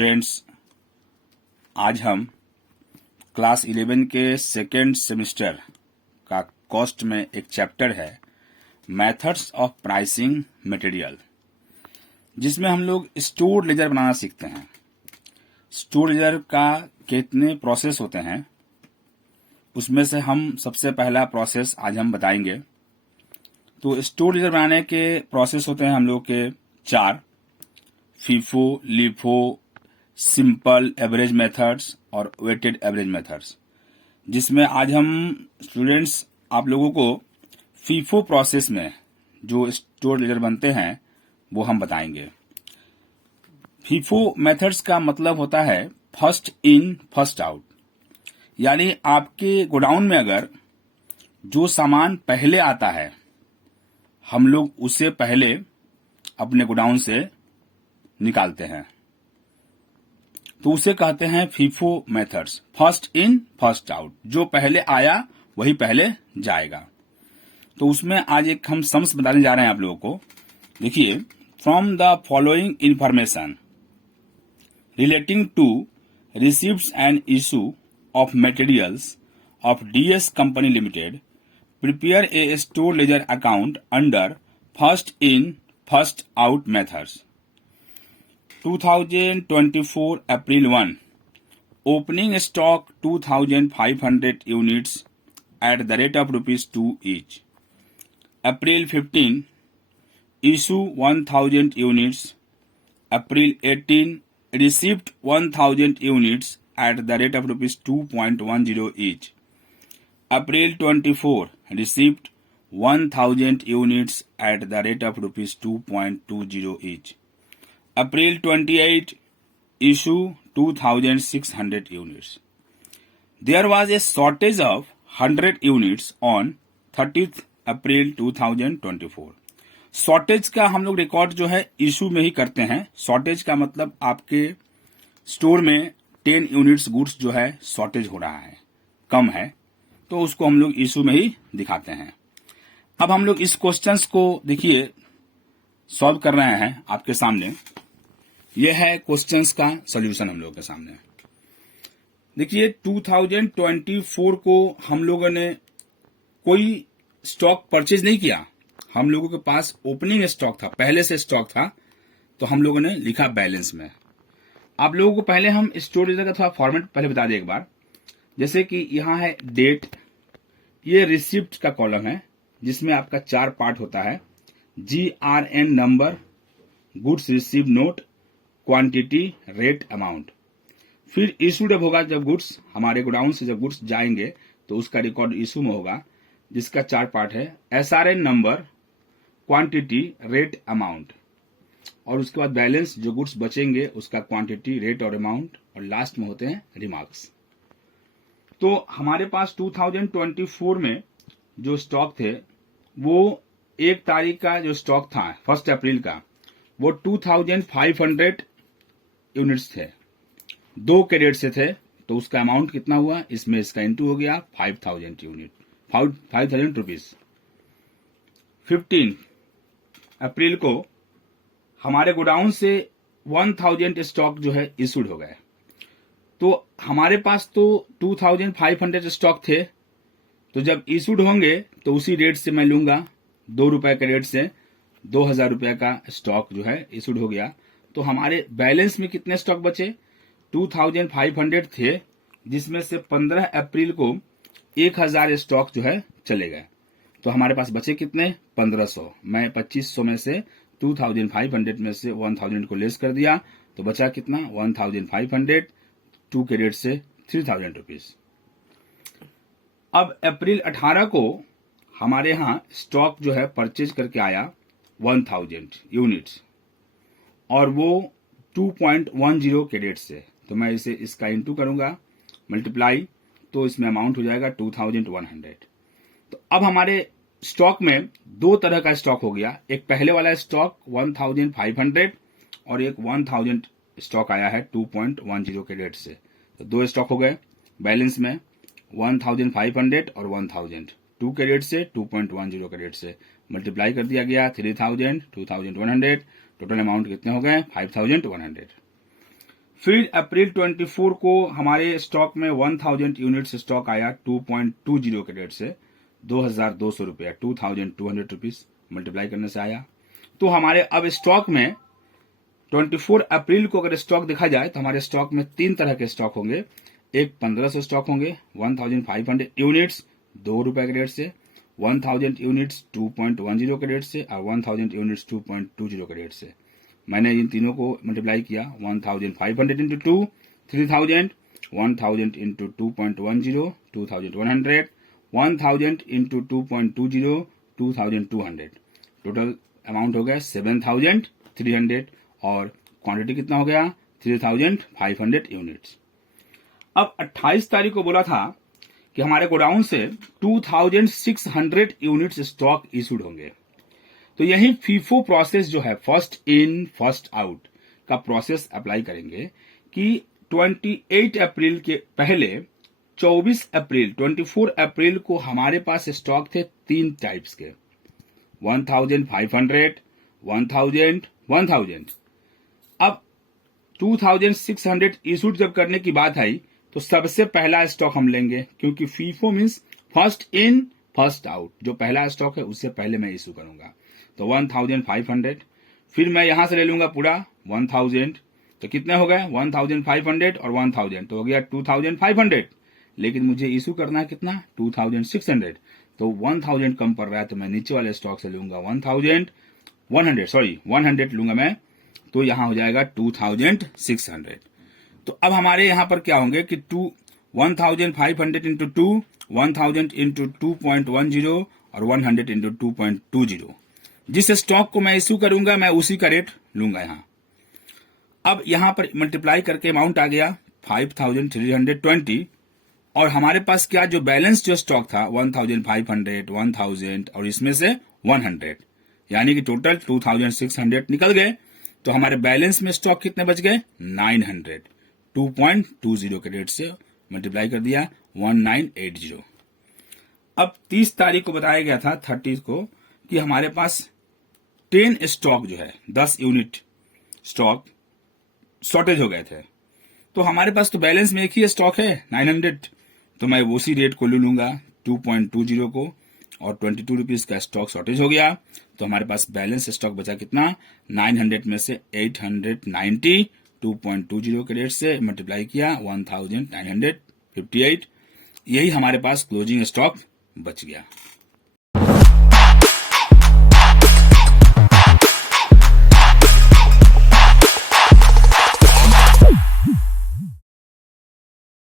Students, आज हम class 11 के सेकेंड सेमेस्टर का कॉस्ट में एक चैप्टर है मेथड्स ऑफ प्राइसिंग मटेरियल, जिसमें हम लोग स्टोर लेजर बनाना सीखते हैं। स्टोर लेजर का कितने प्रोसेस होते हैं, उसमें से हम सबसे पहला प्रोसेस आज हम बताएंगे। तो स्टोर लेजर बनाने के प्रोसेस होते हैं हम लोग के 4: FIFO, LIFO, simple average methods और वेटेड एवरेज मेथड्स, जिसमें आज हम स्टूडेंट्स आप लोगों को फीफो प्रोसेस में जो स्टोर लेजर बनते हैं वो हम बताएंगे। फीफो मेथड्स का मतलब होता है फर्स्ट इन फर्स्ट आउट, यानी आपके गोडाउन में अगर जो सामान पहले आता है हम लोग उसे पहले अपने गोडाउन से निकालते हैं, तो उसे कहते हैं FIFO methods, first in first out. जो पहले आया वही पहले जाएगा। तो उसमें आज एक हम सम्स बताने जा रहे हैं आप लोगों को। देखिए, from the following information relating to receipts and issue of materials of DS company limited, prepare a store ledger account under first in first out methods. 2024 April 1, opening stock 2,500 units at the rate of rupees 2 each. April 15, issue 1,000 units. April 18, received 1,000 units at the rate of rupees 2.10 each. April 24, received 1,000 units at the rate of rupees 2.20 each. April 28, issue 2,600 units. There was a shortage of 100 units on 30th April 2024. Shortage का हम लोग record जो है issue में ही करते हैं। Shortage का मतलब आपके स्टोर में 10 यूनिट्स गुड्स जो है शॉर्टेज हो रहा है, कम है, तो उसको हम लोग इशू में ही दिखाते हैं। अब हम लोग इस क्वेश्चंस को देखिए सॉल्व कर रहे हैं आपके सामने। यह है क्वेश्चंस का सॉल्यूशन हम लोगों के सामने। देखिए, 2024 को हम लोगों ने कोई स्टॉक परचेज नहीं किया। हम लोगों के पास ओपनिंग स्टॉक था, पहले से स्टॉक था, तो हम लोगों ने लिखा बैलेंस में। आप लोगों को पहले हम स्टोर लेजर का थोड़ा फॉर्मेट पहले बता दें एक बार। जैसे कि यहाँ है डेट, ये रिसिप्ट का कॉलम है जिसमें आपका 4 पार्ट होता है। GRN number, goods receive note, quantity, rate, amount. फिर इशूड अब होगा, जब गुड्स हमारे गोडाउन से जब गुड्स जाएंगे तो उसका रिकॉर्ड इशू में होगा, जिसका 4 पार्ट है। SRN number, quantity, rate, amount, और उसके बाद बैलेंस, जो गुड्स बचेंगे उसका क्वांटिटी, रेट और अमाउंट, और लास्ट में होते हैं रिमार्क्स। तो हमारे पास 2024 में जो स्टॉक थे वो 1 तारीख का जो स्टॉक था 1 अप्रैल का, वो 2,500 यूनिट्स थे, 2 कैरेट से थे, तो उसका अमाउंट कितना हुआ, इसमें इसका इंटू हो गया 5,000 यूनिट, 5,000 रुपीज। 15 अप्रैल को हमारे गोडाउन से 1,000 स्टॉक जो है इशूड हो गए। तो हमारे पास तो 2,500 स्टॉक थे, तो जब इशूड होंगे तो उसी रेट से मैं लूंगा, 2 रुपए के रेट से 2,000 रुपए का स्टॉक जो है इशूड हो गया। तो हमारे बैलेंस में कितने स्टॉक बचे, 2,500 थे, जिसमें से 15 अप्रैल को 1,000 स्टॉक जो है चले गए। तो हमारे पास बचे कितने, 1,500। मैं 2,500 में से 2,500 में से 1,000 को लेस कर दिया, तो बचा कितना, 1,500, 2 के रेट से 3,000 रुपीज। अब अप्रैल 18 को हमारे यहाँ स्टॉक जो है परचेज करके आया 1,000 यूनिट्स, और वो 2.10 के रेट से। तो मैं इसे इसका इंटू करूंगा, मल्टीप्लाई, तो इसमें अमाउंट हो जाएगा 2,100। तो अब हमारे स्टॉक में 2 तरह का स्टॉक हो गया। एक पहले वाला स्टॉक 1,500 और एक 1,000 स्टॉक आया है 2.10 के रेट से। तो 2 स्टॉक हो गए बैलेंस में, 1,500 और 1,000, 2 के रेट से, 2.10 के रेट से मल्टीप्लाई कर दिया गया, 3,000, 2,100, टोटल अमाउंट कितने हो गए, 5,100। फिर अप्रैल 24 को हमारे स्टॉक में 1000 यूनिट्स स्टॉक आया 2.20 के रेट से 2200 रुपया 2200 रुपीज मल्टीप्लाई करने से आया। तो हमारे अब स्टॉक में 24 अप्रैल को अगर स्टॉक देखा जाए तो हमारे स्टॉक में 3 तरह के स्टॉक होंगे। एक 1500 स्टॉक होंगे 1500 यूनिट्स 2 रुपए के रेट से, 1000 यूनिट्स 2.10 के रेट से और 1000 यूनिट्स 2.20 के रेट से। मैंने इन तीनों को मल्टीप्लाई किया 1500 into 2 3000, 1000 into 2.10 2100, 1000 into 2.20 2200। Total amount हो गया 7300 और क्वांटिटी कितना हो गया 3500 यूनिट्स। अब 28 तारीख को बोला था कि हमारे गोडाउन से 2600 यूनिट्स स्टॉक इशूड होंगे। तो यही फीफो प्रोसेस जो है फर्स्ट इन फर्स्ट आउट का प्रोसेस अप्लाई करेंगे कि 28 अप्रैल के पहले 24 अप्रैल को हमारे पास स्टॉक थे 3 टाइप्स के 1500, 1000, 1000। अब 2600 इशूड जब करने की बात आई तो सबसे पहला स्टॉक हम लेंगे, क्योंकि FIFO means first in first out. जो पहला स्टॉक है उससे पहले मैं इशू करूंगा। तो 1500, फिर मैं यहां से ले लूंगा पूरा 1000। तो कितने हो गए 1500 और 1000 तो हो गया 2500। लेकिन मुझे इशू करना है कितना 2600। तो 1000 कम पड़ रहा है तो मैं नीचे वाले स्टॉक से लूंगा 100 लूंगा मैं। तो यहां हो जाएगा 2600। तो अब हमारे यहां पर क्या होंगे कि 1500 इंटू 2 1000 इंटू 2.10 और 100 इंटू 2.20। जिस स्टॉक को मैं इश्यू करूंगा मैं उसी का रेट लूंगा यहां। अब यहां पर मल्टीप्लाई करके अमाउंट आ गया 5320 और हमारे पास क्या जो बैलेंस जो स्टॉक था 1500 1000 और इसमें से 100 यानी कि टोटल 2600 निकल गए। तो हमारे बैलेंस में स्टॉक कितने बच गए 900 2.20 के रेट से मल्टीप्लाई कर दिया 1980। अब 30 तारीख को बताया गया था 30 को कि हमारे पास 10 स्टॉक जो है 10 यूनिट स्टॉक शॉर्टेज हो गए थे। तो हमारे पास तो बैलेंस में एक ही स्टॉक है 900। तो मैं उसी रेट को ले लूंगा 2.20 को और 22 रुपीज का स्टॉक शॉर्टेज हो गया। तो हमारे पास बैलेंस स्टॉक बचा कितना 900 में से 890 2.20 के रेट से मल्टीप्लाई किया 1958। यही हमारे पास क्लोजिंग स्टॉक बच गया।